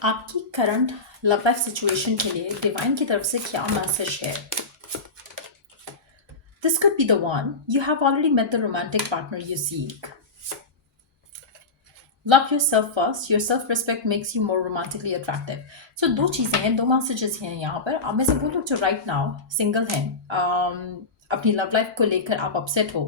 आपकी current love life situation के लिए डिवाइन की तरफ से क्या मैसेज है? This could be the one. You have already met the romantic partner you seek. Love yourself first. Your self-respect makes you more romantically attractive. So दो चीज़ें हैं, दो मैसेजेस हैं यहाँ पर. अब मैं से वो लोग जो राइट नाउ सिंगल हैं, अपनी लव लाइफ को लेकर आप अपसेट हो,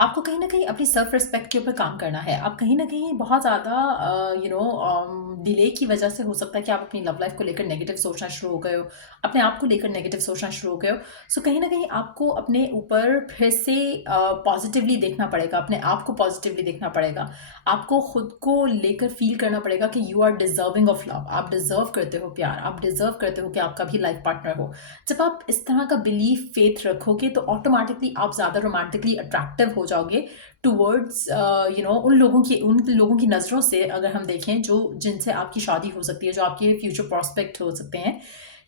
आपको कहीं ना कहीं अपनी सेल्फ रिस्पेक्ट के ऊपर काम करना है. आप कहीं ना कहीं बहुत ज़्यादा डिले की वजह से हो सकता है कि आप अपनी लव लाइफ को लेकर नेगेटिव सोचना शुरू हो गए हो, अपने आप को लेकर नेगेटिव सोचना शुरू हो गए हो. सो कहीं ना कहीं आपको अपने ऊपर फिर से पॉजिटिवली देखना पड़ेगा, अपने आप को पॉजिटिवली देखना पड़ेगा. आपको खुद को लेकर फील करना पड़ेगा कि you are deserving of love. आप डिजर्व करते हो प्यार, आप डिजर्व करते हो कि आपका भी लाइफ पार्टनर हो. जब आप इस तरह का बिलीफ फेथ रखोगे तो ऑटोमेटिकली आप ज़्यादा रोमांटिकली अट्रैक्टिव हो जाओगे टूवर्ड्स उन लोगों की नज़रों से. अगर हम देखें जो जिनसे आपकी शादी हो सकती है, जो आपके फ्यूचर प्रॉस्पेक्ट हो सकते हैं.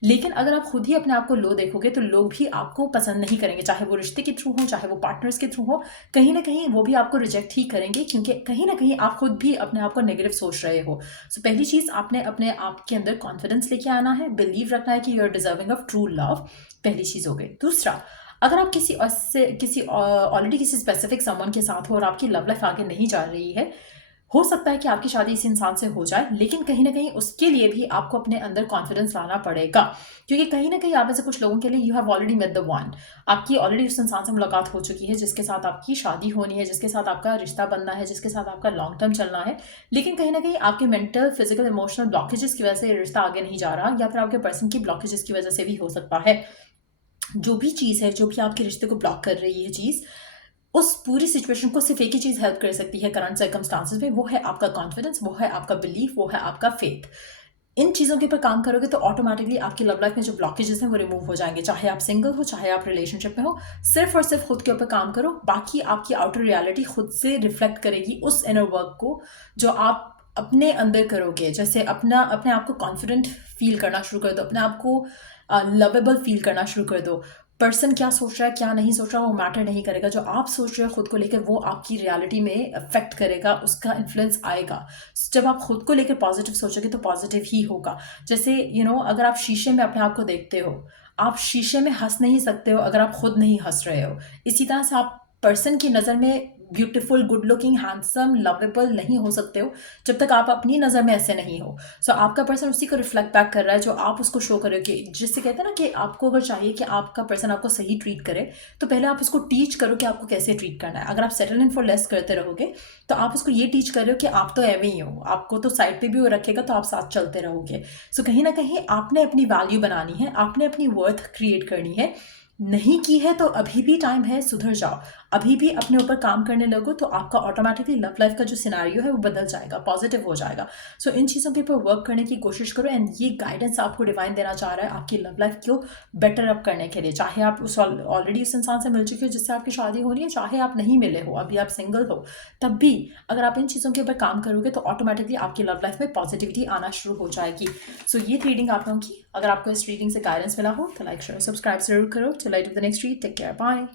लेकिन अगर आप खुद ही अपने आप को लो देखोगे तो लोग भी आपको पसंद नहीं करेंगे, चाहे वो रिश्ते के थ्रू हो, चाहे वो पार्टनर्स के थ्रू हो. कहीं ना कहीं वो भी आपको रिजेक्ट ही करेंगे, क्योंकि कहीं ना कहीं आप खुद भी अपने आप को नेगेटिव सोच रहे हो. सो पहली चीज़, आपने अपने आप के अंदर कॉन्फिडेंस लेके आना है, बिलीव रखना है कि you are deserving of true love. पहली चीज़ हो गई. दूसरा, अगर आप किसी ऑलरेडी किसी स्पेसिफिक समवन के साथ हो और आपकी लव लाइफ आगे नहीं जा रही है, हो सकता है कि आपकी शादी इस इंसान से हो जाए, लेकिन कहीं ना कहीं उसके लिए भी आपको अपने अंदर कॉन्फिडेंस लाना पड़ेगा. क्योंकि कहीं ना कहीं आप में से कुछ लोगों के लिए you have already met the one. आपकी ऑलरेडी उस इंसान से मुलाकात हो चुकी है, जिसके साथ आपकी शादी होनी है, जिसके साथ आपका रिश्ता बनना है, जिसके साथ आपका लॉन्ग टर्म चलना है. लेकिन कहीं ना कहीं आपके मेंटल, फिजिकल, इमोशनल ब्लॉकेजेस की वजह से ये रिश्ता आगे नहीं जा रहा, या फिर आपके पर्सन की ब्लॉकेजेस की वजह से भी हो सकता है. जो भी चीज़ है, जो भी आपके रिश्ते को ब्लॉक कर रही है चीज़, उस पूरी सिचुएशन को सिर्फ एक ही चीज़ हेल्प कर सकती है करंट सर्कमस्टांसेस में. वो है आपका कॉन्फिडेंस, वो है आपका बिलीफ, वो है आपका फेथ. इन चीज़ों के ऊपर काम करोगे तो ऑटोमेटिकली आपकी लव लाइफ में जो ब्लॉकेजेस हैं वो रिमूव हो जाएंगे. चाहे आप सिंगल हो, चाहे आप रिलेशनशिप में हो, सिर्फ और सिर्फ खुद के ऊपर काम करो. बाकी आपकी आउटर रियलिटी खुद से रिफ्लेक्ट करेगी उस इनर वर्क को जो आप अपने अंदर करोगे. जैसे अपने आप को कॉन्फिडेंट फील करना शुरू कर दो, अपने आप को लवेबल फील करना शुरू कर दो. पर्सन क्या सोच रहा है, क्या नहीं सोच रहा, वो मैटर नहीं करेगा. जो आप सोच रहे हो खुद को लेकर, वो आपकी रियलिटी में अफेक्ट करेगा, उसका इन्फ्लुएंस आएगा. जब आप खुद को लेकर पॉजिटिव सोचोगे तो पॉजिटिव ही होगा. जैसे अगर आप शीशे में अपने आप को देखते हो, आप शीशे में हंस नहीं सकते हो अगर आप खुद नहीं हंस रहे हो. इसी तरह से आप पर्सन की नज़र में beautiful, good looking, handsome, lovable नहीं हो सकते हो जब तक आप अपनी नज़र में ऐसे नहीं हो. सो आपका पर्सन उसी को रिफ्लेक्ट बैक कर रहा है जो आप उसको शो करोगे. जिससे कहते हैं ना कि आपको अगर चाहिए कि आपका पर्सन आपको सही ट्रीट करे, तो पहले आप उसको टीच करो कि आपको कैसे ट्रीट करना है. अगर आप सेटल इन फॉर लेस करते रहोगे तो आप उसको ये टीच कर रहे हो कि आप तो एवं ही हो, आपको तो साइड पे भी वो रखेगा तो आप साथ चलते रहोगे. सो कहीं ना कहीं आपने अपनी वैल्यू बनानी है, आपने अपनी वर्थ क्रिएट करनी है. नहीं की है तो अभी भी टाइम है, सुधर जाओ. अभी भी अपने ऊपर काम करने लगो तो आपका ऑटोमेटिकली लव लाइफ का जो सिनेरियो है वो बदल जाएगा, पॉजिटिव हो जाएगा. सो इन चीज़ों के ऊपर वर्क करने की कोशिश करो. एंड ये गाइडेंस आपको डिवाइन देना चाह रहा है आपकी लव लाइफ को बेटर अप करने के लिए. चाहे आप ऑलरेडी उस इंसान से मिल चुके हो जिससे आपकी शादी हो रही है, चाहे आप नहीं मिले हो, अभी आप सिंगल हो, तब भी अगर आप इन चीज़ों के ऊपर काम करोगे तो ऑटोमेटिकली आपकी लव लाइफ में पॉजिटिविटी आना शुरू हो जाएगी. सो ये रीडिंग आप लोगों की, अगर आपको इस रीडिंग से गाइडेंस मिला हो तो लाइक शेयर सब्सक्राइब जरूर करो. To light of the next read, take care, bye.